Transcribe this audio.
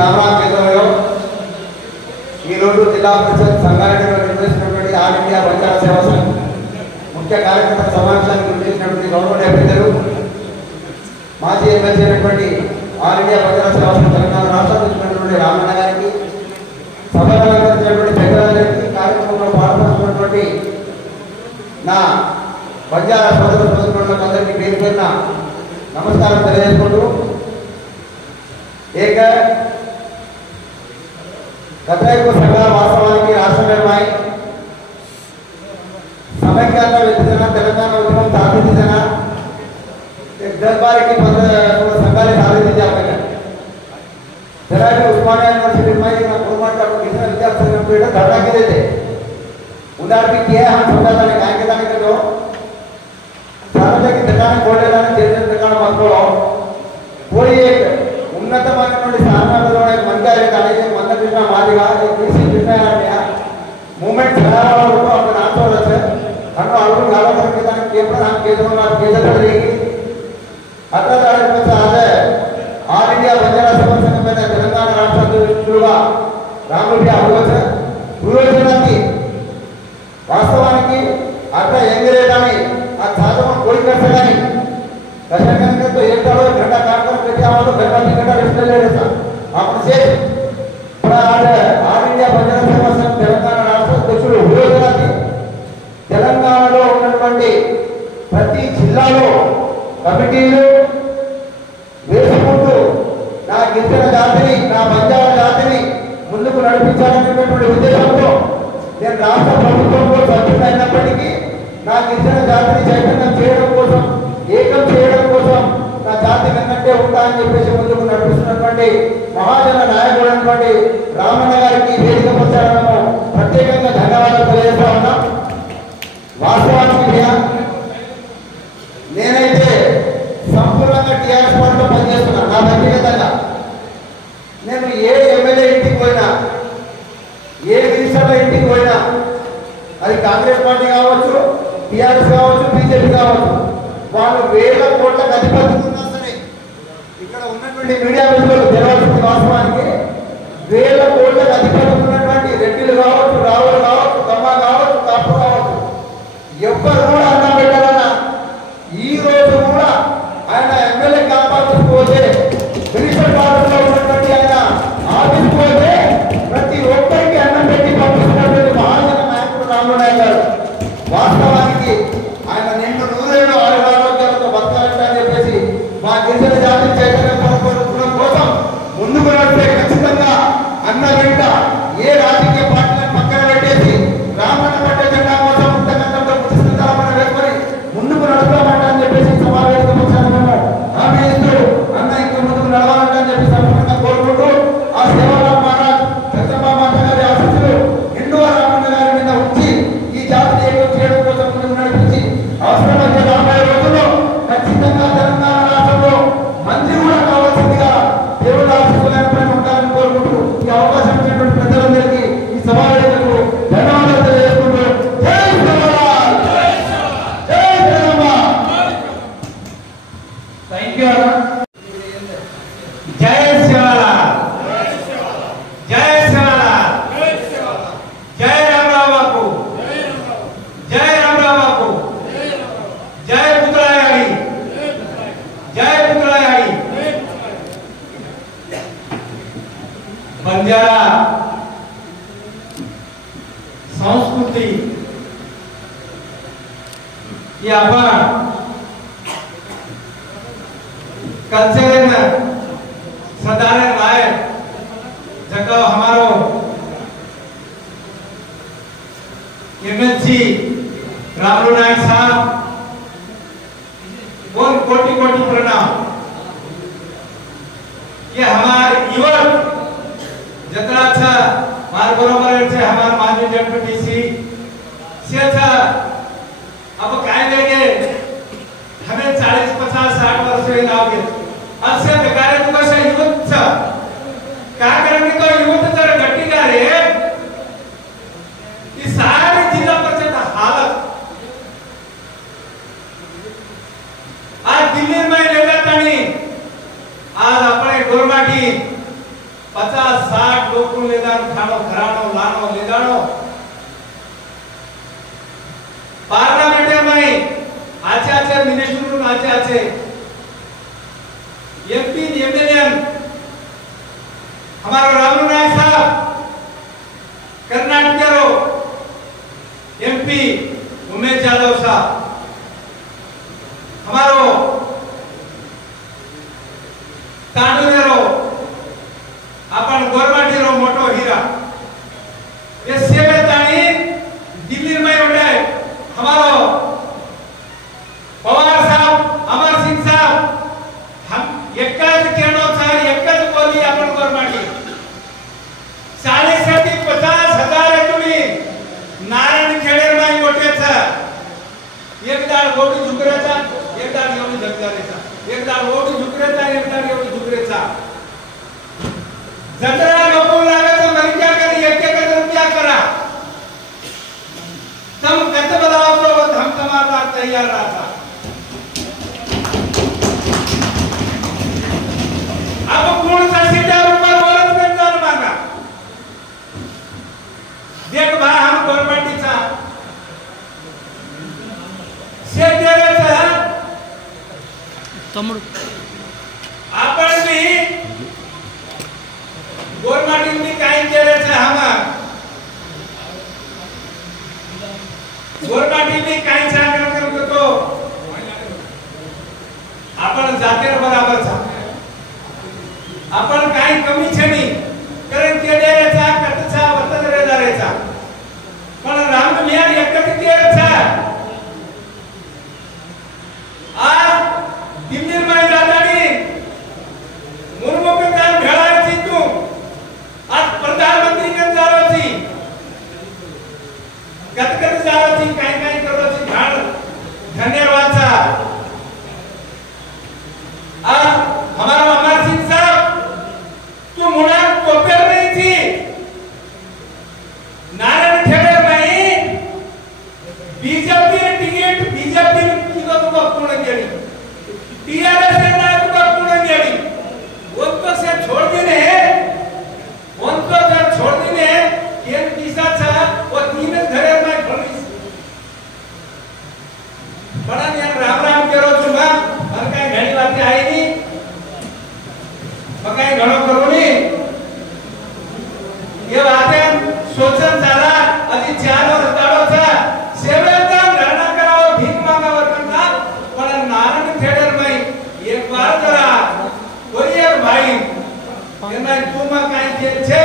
రామరామ కేంద్రంలో ఈరోజు జిల్లా పరిషత్ సంగారెడ్డిలో నిర్వహిస్తున్నటువంటి ఆల్ ఇండియా బంజారా సేవా సంఘ్ ముఖ్య కార్యకర్తల సమావేశానికి నిర్వహించినటువంటి గవర్నమెంట్ పెద్దలు మాజీ ఎమ్మెల్సీ అయినటువంటి ఆల్ ఇండియా బంజారా సేవా సంఘ్ తెలంగాణ రాష్ట్రానికి రామన్న గారికి, సభలో అలంకరించినటువంటి పెద్దలందరికీ, కార్యక్రమంలో పాల్గొన్నటువంటి నా బంజారా సోదర సోదరులందరికీ పేరు పేరున నమస్కారం తెలియజేసుకుంటూ एक कतरे को संघ वास्तवाనికి రాష్ట్ర నిర్మాణం సమైక్యత వ్యక్తిగత తెలంగాణ ఉద్యమం సాధించిన एक दरबार की संघाले साधिంచే అవకాశం जराबी उस्मानिया यूनिवर्सिटी में ना कोरमान का किसी विद्यार्थी ने बेटा धरना के देते उदाहरण भी किया हम समझाता है काय के जाने के जो सारे की दुकान खोले जाने जैसे दुकान मत खोलो कोई एक ఉన్నతమైనటువంటి స్థానాలలో మంగారి college Mandakrishna Madiga BC Krishnaiah movement చలావడంలో అక్కడ ఆందోళన అక్కడ అడుగు కాలవరికి దానికి ఎప్పుడు నాకు కేంద్రంలో కేంద్రం అక్కడ అదే ఆల్ ఇండియా బంజారా సేవా సంఘం మీద తెలంగాణ రాష్ట్ర అధ్యక్షుడుగా రాముడి ఆలోచనాన్ని వాస్తవానికి అక్కడ ఏం చేయడానికి ఆ సాధన కోరి కట్టడానికి कहीं तो एक घंटा काम कर बैठे आओ तो घंटा 3 घंटा रेस्ट ले लेता अपन से आज ఆల్ ఇండియా బంజారా సేవా సంఘం తెలంగాణ రాష్ట్ర అధ్యక్షుడు హురేగారి తెలంగాణలో ఉన్నటువంటి ప్రతి జిల్లాలో కమిటీలు వేసుకుంటూ నా గిరిజన జాతిని నా బంజారా జాతిని ముందుకు నడిపించాలనేటువంటి ఉద్దేశంతో నేను రాష్ట్ర ప్రభుత్వంలో సభ్యుడు అయినప్పటికీ నా గిరిజన జాతిని చైతన్యం చేయడం కోసం ఏకం చేయడం కోసం నా జాతి వెన్నట్టే ఉంటా అని చెప్పేసి ముందుకు నడిపిస్తున్నటువంటి మహాజన నాయకుడైనటువంటి రామన్న గారికి వేదిక ప్రచారంలో ప్రత్యేకంగా ధన్యవాదాలు తెలియజేస్తా ఉన్నా. వాస్తవానికి నేనైతే సంపూర్ణంగా టీఆర్ఎస్ పార్టీలో పనిచేస్తున్నా. నా వ్యక్తిగతంగా నేను ఏ ఎమ్మెల్యే ఇంటికి పోయినా, ఏ మినిస్టర్ల ఇంటికి పోయినా, అది కాంగ్రెస్ పార్టీ కావచ్చు, టీఆర్ఎస్ కావచ్చు, బీజేపీ కావచ్చు, వాళ్ళు వేల కోట్లకు అధిపతి ఉన్నా సరే ఇక్కడ ఉన్నటువంటి మీడియా మిత్రులు తెలవాల్సింది వాస్తవానికి వేల కోట్లకు అధిపతి ఉన్నటువంటి రెడ్డిలు కావచ్చు, రావులు కావచ్చు, కమ్మ కావచ్చు, కాపు కావచ్చు, ఎవ్వరు కూడా అన్నం పెట్టాలన్నా ఈ రోజు కూడా ఆయన ఎమ్మెల్యే కాపాడుకోతే మినిస్టర్ పార్టీలో ఉన్నటువంటి ఆయన ఆఫీస్ పోతే ప్రతి ఒక్కరికి అన్నం పెట్టి పంపిస్తున్నటువంటి మహాజన నాయకుడు రామనాయ్ గారు. వాస్తవానికి ఆయన నిండు నూరేళ్ళు ఆరోగ్యాలతో బతకాలని చెప్పేసి మా గిరిజన జాతి చైతన్యం కోసం ముందుకు నడిపే ఖచ్చితంగా అన్న వెంట ఏ రాజకీయ పార్టీలను పక్కన పెట్టేసి రామన్న పట్టే జెండా కోసం ఉత్తకంతో పుస్తకాలను వేసుకొని ముందుకు నడుస్తామంట అని చెప్పేసి సమావేశం వచ్చాను. హామీ ఇస్తూ అన్న ఇంకా ముందుకు నడవాలంటే అని చెప్పి సంపూర్ణంగా కోరుకుంటూ ఆ సేవా మహారాజ్ చంద్రబాబు గారి ఆశీస్సులు నిండు రామన్న గారి మీద ఉంచి ఈ జాతిని ఏకం చేయడం కోసం ముందుకు నడిపించి అవసరమైతే రాబోయే రోజుల్లో ఖచ్చితంగా తెలంగాణ రాష్ట్రంలో మంత్రి కూడా కావాల్సిందిగా దేవుడు ఆశీస్సులైన ఉంటారని కోరుకుంటూ ఈ అవకాశం ఇచ్చినటువంటి ప్రజలందరికీ ఈ సమావేశంకు ధన్యవాదాలు తెలియజేసుకుంటూ జై శ్రీరామ్, జై శ్రీరామ్. Thank you. జై శ్రీరామ్, జై శ్రీరామ్, జై రామరావు బాపు, జై రామరావు బాపు, జై పుత్రాయాడి, జై పుత్రాయాడి. బంజారా संस्कृति ये अपन कल्चर में सदारे राय जगह हमारो एमएलसी रामलू नायक साहब बहुत कोटि कोटि प्रणाम. ये हमारे युवक जितना अच्छा मार बरोबर से हमारे माजी डेप्यूटीसी से अच्छा अब काय लेंगे हमें 40 50 60 वर्ष हुए लाओगे अब से बेकार है. तो कैसे युवक क्या करेंगे तो युवक जरा गट्टी का रे ये सारे जिला परिषद हालत आज दिल्ली में लेकर तनी आज अपने गोरमाटी 50-60 लोग लेदानो खानो घरानो लानो लेदानो पार्लियामेंट में आचे मिनिस्टर आचे एमपी एमएलए हमारा रामू नायक साहब कर्नाटक रो एमपी उमेश यादव साहब हमारो तांडुनेरो अपन गोरमाटी रो मोटो हीरा ये सेवे ताणी दिल्ली में उठे हमारो पवार साहब अमर सिंह साहब हम एकज केनो था एकज बोली अपन गोरमाटी 40 से 50,000 तुम्ही नारायण खेडेर में उठे था एक दाल गोटी झुकरेचा एक दाल एवढी झुकरेचा एक दाल गोटी झुकरेचा एक दाल एवढी झुकरेचा जत्रा नको लागे तो मन क्या करी एक रुपया करा तुम कत बताओ तो हम तुम्हारा तैयार रहा अब कौन सा सीधा ऊपर औरत में जान मांगा देख भाई हम गवर्नमेंट चा शेतकऱ्याचा तमुड आपण भी गवर्नमेंट काय केल्याचं हम गवर्नमेंट काय सांगणार करतो आपण जातीर बराबर चा आपण काय कमी छणी कारण केल्याचा कटचा वतनरेदारेचा पण राम मियान एकच केल्याचा आज दिल्ली में जातानी मुर्मू के काम भेळायची तू आज प्रधानमंत्री के जारोची कतकत जारोची काय करोची झाड धन्यवाद सा आज हमारा अमर सिंह साहब तू मुना कोपेर नहीं थी नारायण खेड़े में बीजेपी ने टिकट बीजेपी ने तुझको पूर्ण केली टीआरएस ने तुझको पूर्ण केली उनको से छोड़ देने उनको से छोड़ देने ये तीसरा था वो तीन घरे में खड़ी बड़ा यार राम राम करो तुम और काय घणी बातें आई नहीं मकाई घणो करो नहीं ये बातें सोचन झाला अभी 4 वर्ष दाडो था सेवेचा धरणा करावं भीक मागावर करतात पण नारायण खेडेर में एक बार जरा कोई एक भाई एना तुम काय केल छे